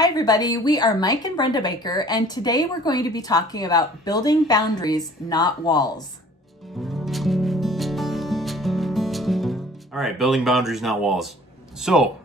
Hi everybody, we are Mike and Brenda Baker, and today we're going to be talking about building boundaries, not walls. All right, building boundaries, not walls. So,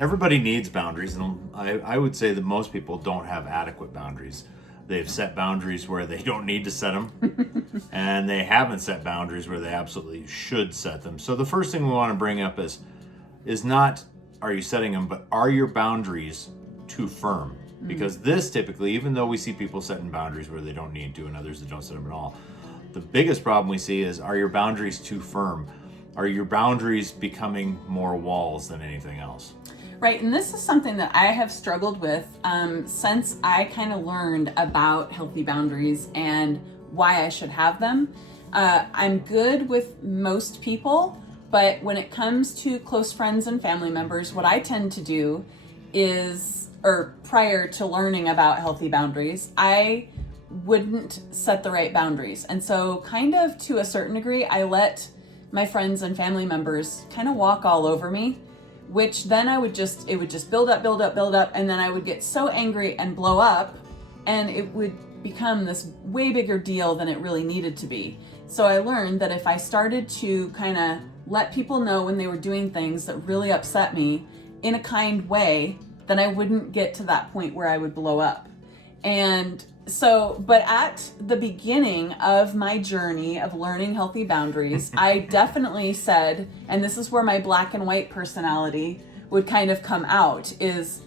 everybody needs boundaries, and I would say that most people don't have adequate boundaries. They've set boundaries where they don't need to set them, and they haven't set boundaries where they absolutely should set them. So the first thing we want to bring up is not are you setting them, but are your boundaries too firm? Because this typically, even though we see people setting boundaries where they don't need to and others that don't set them at all, the biggest problem we see is, are your boundaries too firm? Are your boundaries becoming more walls than anything else? Right, and this is something that I have struggled with since I kind of learned about healthy boundaries and why I should have them. I'm good with most people, but when it comes to close friends and family members, what I tend to do is, or prior to learning about healthy boundaries, I wouldn't set the right boundaries. And so kind of to a certain degree, I let my friends and family members kind of walk all over me, which then it would just build up, and then I would get so angry and blow up, and it would become this way bigger deal than it really needed to be. So I learned that if I started to kind of let people know when they were doing things that really upset me in a kind way, then I wouldn't get to that point where I would blow up. And so, but at the beginning of my journey of learning healthy boundaries, I definitely said, and this is where my black and white personality would kind of come out, is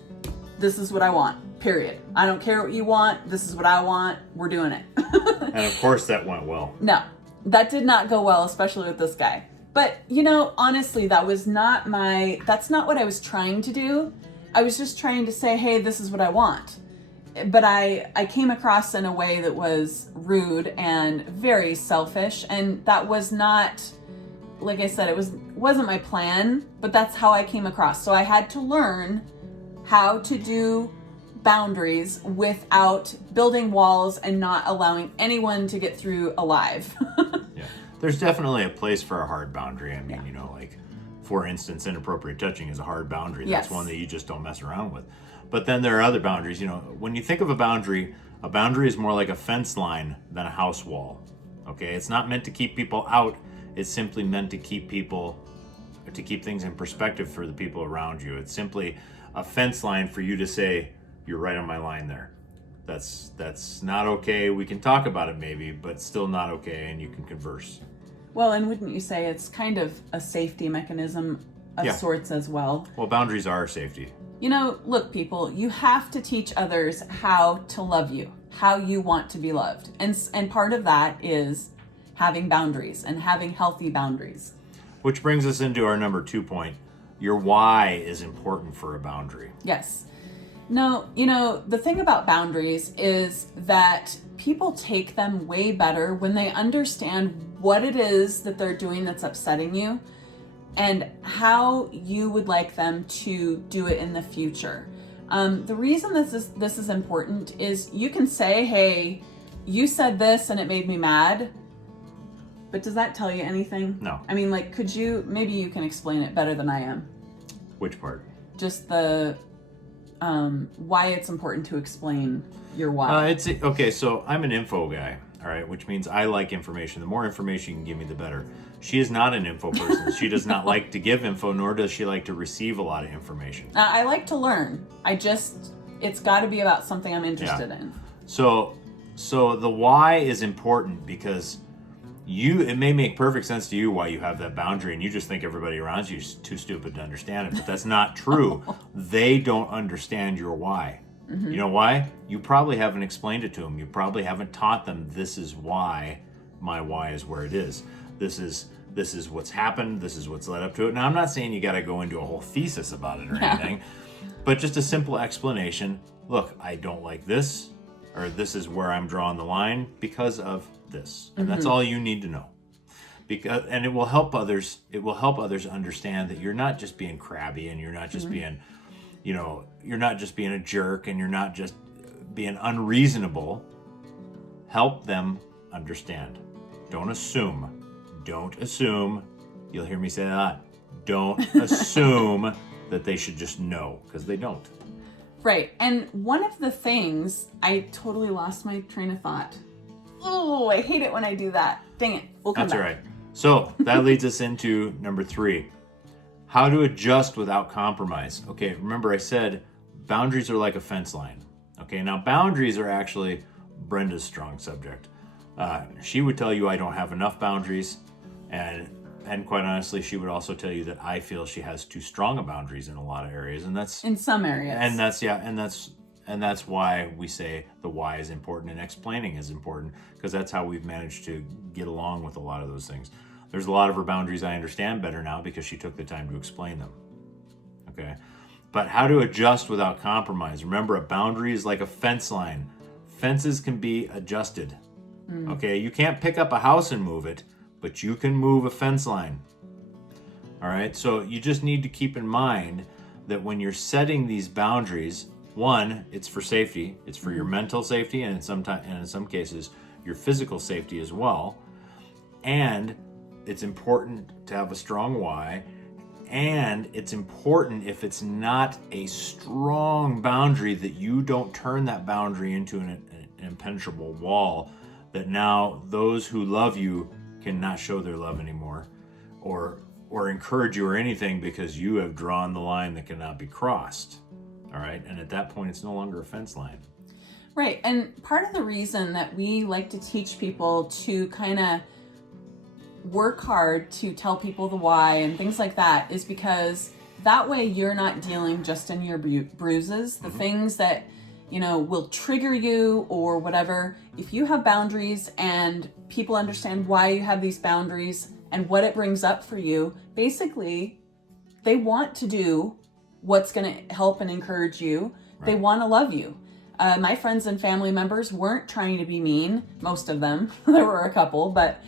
this is what I want, period. I don't care what you want. This is what I want. We're doing it. And of course that went well. No, that did not go well, especially with this guy. But, honestly, that's not what I was trying to do. I was just trying to say, hey, this is what I want. But I came across in a way that was rude and very selfish. And that was not, like I said, wasn't my plan, but that's how I came across. So I had to learn how to do boundaries without building walls and not allowing anyone to get through alive. Yeah. There's definitely a place for a hard boundary. I mean, like, for instance, inappropriate touching is a hard boundary. That's one that you just don't mess around with. But then there are other boundaries. When you think of a boundary is more like a fence line than a house wall. Okay, it's not meant to keep people out. It's simply meant to keep things in perspective for the people around you. It's simply a fence line for you to say, you're right on my line there. That's not okay. We can talk about it maybe, but still not okay, and you can converse. Well, and wouldn't you say it's kind of a safety mechanism of sorts as well? Well, boundaries are safety. Look, people, you have to teach others how to love you, how you want to be loved. And part of that is having boundaries and having healthy boundaries. Which brings us into our number 2 point. Your why is important for a boundary. Yes. No, the thing about boundaries is that people take them way better when they understand what it is that they're doing that's upsetting you and how you would like them to do it in the future. The reason this is important is you can say, hey, you said this and it made me mad, but does that tell you anything? No. I mean, like, maybe you can explain it better than I am. Which part? Just the why it's important to explain your why. Okay, so I'm an info guy, all right, which means I like information. The more information you can give me, the better. She is not an info person. She does not like to give info, nor does she like to receive a lot of information. I like to learn. It's got to be about something I'm interested in. So the why is important because it may make perfect sense to you why you have that boundary, and you just think everybody around you is too stupid to understand it, but that's not true. They don't understand your why. Mm-hmm. You know why? You probably haven't explained it to them. You probably haven't taught them, this is why my why is where it is. This is what's happened. This is what's led up to it. Now, I'm not saying you got to go into a whole thesis about it or anything, but just a simple explanation. Look, I don't like this, or this is where I'm drawing the line because of this. And that's all you need to know. And it will help others. It will help others understand that you're not just being crabby, and you're not just being, you're not just being a jerk, and you're not just being unreasonable. Help them understand. Don't assume. You'll hear me say that. Don't assume that they should just know, because they don't. Right. And one of the things, I totally lost my train of thought. Oh, I hate it when I do that. Dang it. We'll come That's all back. right. So that leads us into number 3. How to adjust without compromise. Okay, remember I said boundaries are like a fence line. Okay, now boundaries are actually Brenda's strong subject. She would tell you I don't have enough boundaries, and quite honestly, she would also tell you that I feel she has too strong of boundaries in a lot of areas, and that's In some areas. and that's why we say the why is important and explaining is important, because that's how we've managed to get along with a lot of those things. There's a lot of her boundaries I understand better now because she took the time to explain them. Okay, but how to adjust without compromise. Remember, a boundary is like a fence line. Fences can be adjusted. Okay, you can't pick up a house and move it, but you can move a fence line. All right, so you just need to keep in mind that when you're setting these boundaries, one, it's for safety, it's for your mental safety, and in some cases, your physical safety as well. And it's important to have a strong why, and it's important, if it's not a strong boundary, that you don't turn that boundary into an impenetrable wall, that now those who love you cannot show their love anymore, or encourage you or anything, because you have drawn the line that cannot be crossed. All right, and at that point, it's no longer a fence line. Right, and part of the reason that we like to teach people to kind of work hard to tell people the why and things like that is because that way you're not dealing just in your bruises, the things that, you know, will trigger you or whatever. If you have boundaries and people understand why you have these boundaries and what it brings up for you, basically they want to do what's going to help and encourage you. Right. They want to love you. My friends and family members weren't trying to be mean, most of them. There were a couple, but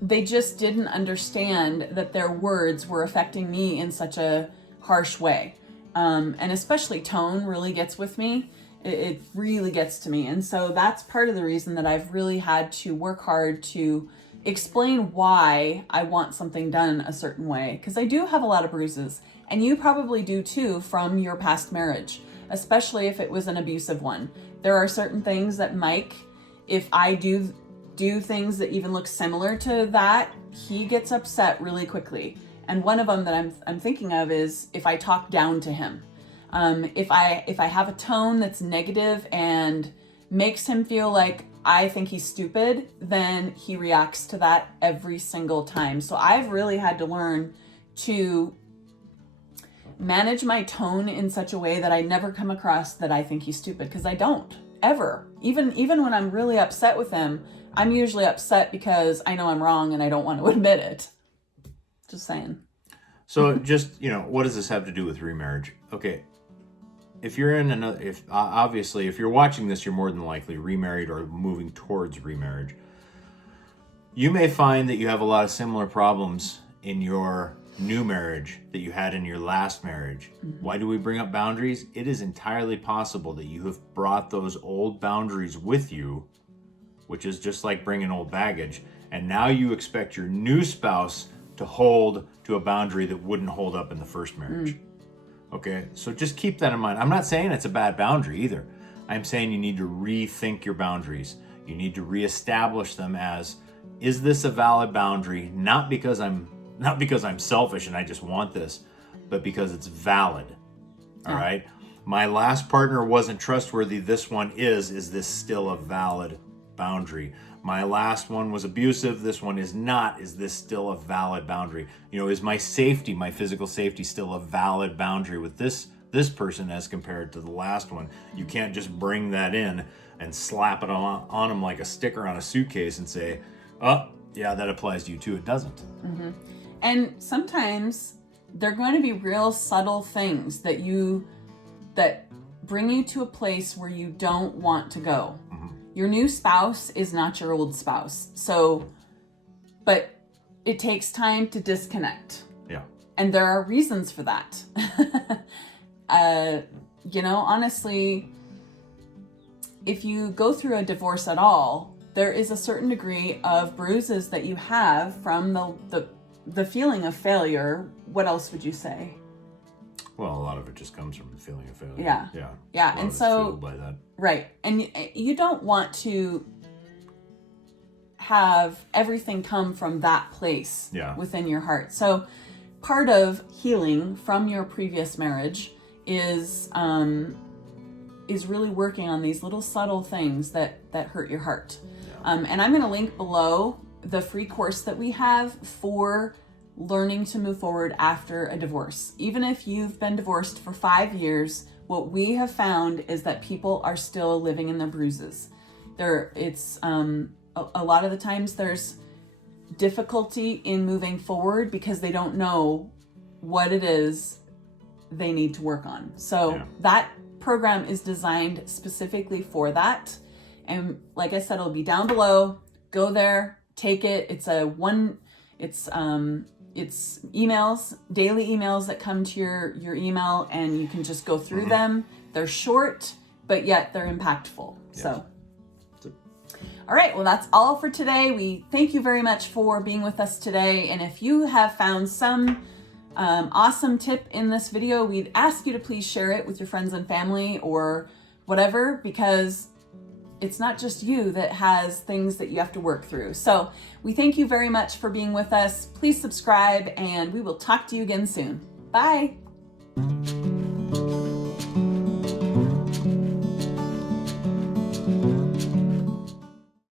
they just didn't understand that their words were affecting me in such a harsh way. And especially tone really gets with me. It really gets to me. And so that's part of the reason that I've really had to work hard to explain why I want something done a certain way. Because I do have a lot of bruises, and you probably do too from your past marriage, especially if it was an abusive one. There are certain things that Mike, if I do things that even look similar to that, he gets upset really quickly. And one of them that I'm thinking of is if I talk down to him. If I have a tone that's negative and makes him feel like I think he's stupid, then he reacts to that every single time. So I've really had to learn to manage my tone in such a way that I never come across that I think he's stupid, because I don't ever. Even when I'm really upset with him, I'm usually upset because I know I'm wrong and I don't want to admit it. Just saying. So just, what does this have to do with remarriage? Okay. If you're in obviously, if you're watching this, you're more than likely remarried or moving towards remarriage. You may find that you have a lot of similar problems in your new marriage that you had in your last marriage. Mm-hmm. Why do we bring up boundaries? It is entirely possible that you have brought those old boundaries with you, which is just like bringing old baggage, and now you expect your new spouse to hold to a boundary that wouldn't hold up in the first marriage. Okay, so just keep that in mind. I'm not saying it's a bad boundary either. I'm saying you need to rethink your boundaries. You need to reestablish them as, is this a valid boundary? Not because I'm selfish and I just want this, but because it's valid. All right? My last partner wasn't trustworthy. This one is. Is this still a valid boundary? My last one was abusive. This one is not. Is this still a valid boundary? Is my safety, my physical safety, still a valid boundary with this person as compared to the last one? You can't just bring that in and slap it on them like a sticker on a suitcase and say, oh, yeah, that applies to you too. It doesn't. Mm-hmm. And sometimes they're going to be real subtle things that bring you to a place where you don't want to go. Mm-hmm. Your new spouse is not your old spouse. But it takes time to disconnect. Yeah. And there are reasons for that. Honestly, if you go through a divorce at all, there is a certain degree of bruises that you have from the feeling of failure. What else would you say? Well, a lot of it just comes from the feeling of failure. Yeah. Yeah. Yeah. A lot And of it's so, fueled by that. right. And you don't want to have everything come from that place within your heart. So part of healing from your previous marriage is really working on these little subtle things that hurt your heart. Yeah. And I'm going to link below the free course that we have for learning to move forward after a divorce. Even if you've been divorced for 5 years, what we have found is that people are still living in their bruises. A lot of the times there's difficulty in moving forward because they don't know what it is they need to work on. So that program is designed specifically for that. And like I said, it'll be down below. Go there, take it. It's emails, daily emails that come to your email, and you can just go through them. They're short, but yet they're impactful. Yes. So, all right, well, that's all for today. We thank you very much for being with us today. And if you have found some awesome tip in this video, we'd ask you to please share it with your friends and family or whatever, because it's not just you that has things that you have to work through. So we thank you very much for being with us. Please subscribe, and we will talk to you again soon. Bye.